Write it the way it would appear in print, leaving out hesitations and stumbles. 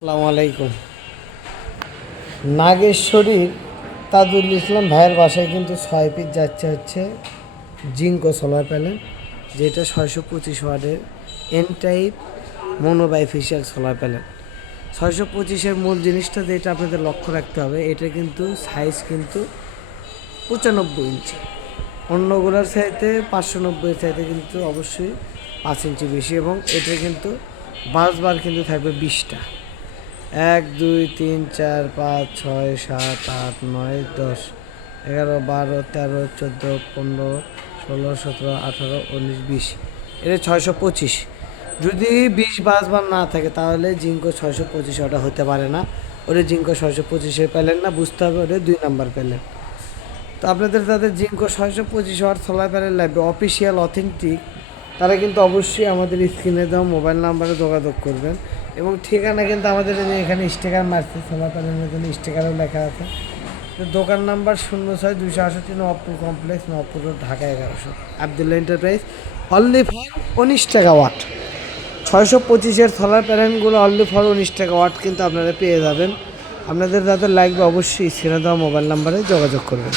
আসসালামু আলাইকুম। নাগেশ্বরীর তাজুল ইসলাম ভাইয়ের বাসায় কিন্তু 6 পিস যাচ্ছে হচ্ছে জিঙ্কো সোলার প্যানেল, যেটা 625 ওয়াটের এন টাইপ মোনোবাইফেশিয়াল সোলার প্যানেল। 625-এর মূল জিনিসটা যেটা আপনাদের লক্ষ্য রাখতে হবে, এটা কিন্তু সাইজ কিন্তু 95 ইঞ্চি। অন্যগুলোর চাইতে 590-এর চাইতে কিন্তু অবশ্যই 5 ইঞ্চি বেশি, এবং এটা কিন্তু বাসবার কিন্তু থাকবে 20টা। 1 2 3 4 5 6 7 8 9 10 11 12 13 14 15 16 17 18 19 20। এটা 625। যদি 20 বাসবার না থাকে তাহলে জিঙ্কো 625 ওটা হতে পারে না। ওটা জিঙ্কো 625-এর পেলেন না, বুঝতে হবে ওটা 2 নাম্বার পেলেন। তো আপনাদের তাদের জিঙ্কো 625 ওয়াট সোলার প্যানেল লাগবে অফিসিয়াল অথেন্টিক, তারা কিন্তু অবশ্যই আমাদের স্ক্রিনে দেওয়া মোবাইল নাম্বারে যোগাযোগ করবেন। এবং ঠিকানা কিন্তু আমাদের এখানে স্টিকার মারছে, সোলার প্যানেলের জন্য স্টিকারও লেখা আছে। তো দোকান number 06-268 Nabapur complex, Nabapur road, Dhaka 1100, Abdullah enterprise. Only for 19 টাকা ওয়াট 625-এর সোলার প্যানেলগুলো অনলি ফর 19 টাকা ওয়াট কিন্তু আপনারা পেয়ে যাবেন। আপনাদের যাদের লাগবে অবশ্যই স্ক্রিনে দেওয়া মোবাইল নাম্বারে যোগাযোগ করবেন।